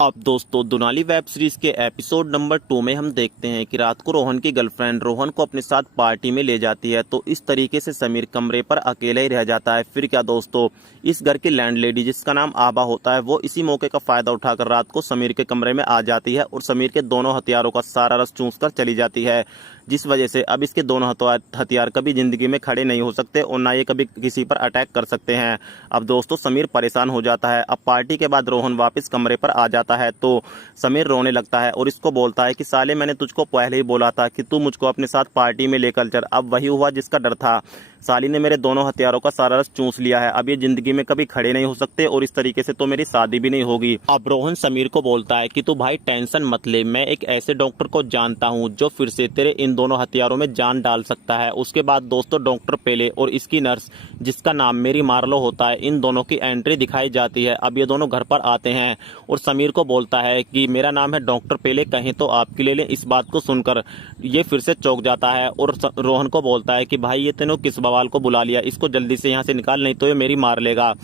अब दोस्तों दुनाली वेब सीरीज के एपिसोड नंबर 2 में हम देखते हैं कि रात को रोहन की गर्लफ्रेंड रोहन को अपने साथ पार्टी में ले जाती है। तो इस तरीके से समीर कमरे पर अकेला ही रह जाता है। फिर क्या दोस्तों, इस घर की लैंडलेडी जिसका नाम आबा होता है वो इसी मौके का फायदा उठाकर रात को समीर के कमरे में आ जाती है और समीर के दोनों हथियारों का सारा रस चूस कर चली जाती है, जिस वजह से अब इसके दोनों हथियार कभी जिंदगी में खड़े नहीं हो सकते और ना ये कभी किसी पर अटैक कर सकते हैं। अब दोस्तों समीर परेशान हो जाता है। अब पार्टी के बाद रोहन वापस कमरे पर आ जाता है तो समीर रोने लगता है और इसको बोलता है कि साले मैंने तुझको पहले ही बोला था कि तू मुझको अपने साथ पार्टी में लेकर चल। अब वही हुआ जिसका डर था। साली ने मेरे दोनों हथियारों का सारा रस चूस लिया है। अब ये जिंदगी में कभी खड़े नहीं हो सकते और इस तरीके से तो मेरी शादी भी नहीं होगी। अब रोहन समीर को बोलता है कि तू भाई टेंशन मत ले, मैं एक ऐसे डॉक्टर को जानता हूँ जो फिर से तेरे इन दोनों हथियारों में जान डाल सकता है। उसके बाद दोस्तों डॉक्टर पेले और इसकी नर्स जिसका नाम मेरी मार्लो होता है, इन दोनों की एंट्री दिखाई जाती है। अब ये दोनों घर पर आते हैं और समीर को बोलता है कि मेरा नाम है डॉक्टर पेले, कहीं तो आपके ले लें। इस बात को सुनकर ये फिर से चौंक जाता है और रोहन को बोलता है कि भाई ये तेनों किस बवाल को बुला लिया, इसको जल्दी से यहाँ से निकाल नहीं तो ये मेरी मार लेगा।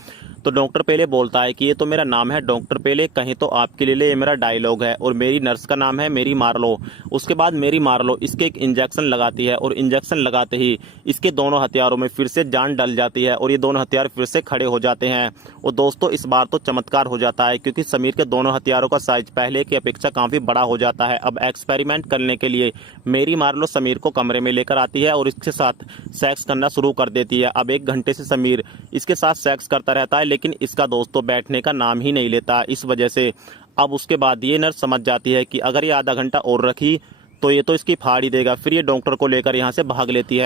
तो डॉक्टर पेले बोलता है कि ये तो मेरा नाम है डॉक्टर पेले, कहीं तो आपके लिए ये मेरा डायलॉग है और मेरी नर्स का नाम है मेरी मार्लो। उसके बाद मेरी मार्लो इसके एक इंजेक्शन लगाती है और इंजेक्शन लगाते ही इसके दोनों हथियारों में फिर से जान डल जाती है और ये दोनों हथियार फिर से खड़े हो जाते हैं। और दोस्तों इस बार तो चमत्कार हो जाता है क्योंकि समीर के दोनों हथियारों का साइज पहले की अपेक्षा काफी बड़ा हो जाता है। अब एक्सपेरिमेंट करने के लिए मेरी मार्लो समीर को कमरे में लेकर आती है और इसके साथ सेक्स करना शुरू कर देती है। अब 1 घंटे से समीर इसके साथ सेक्स करता रहता है लेकिन इसका दोस्तों बैठने का नाम ही नहीं लेता। इस वजह से अब उसके बाद ये नर्स समझ जाती है कि अगर ये आधा घंटा और रखी तो ये तो इसकी फाड़ ही देगा। फिर ये डॉक्टर को लेकर यहाँ से भाग लेती है।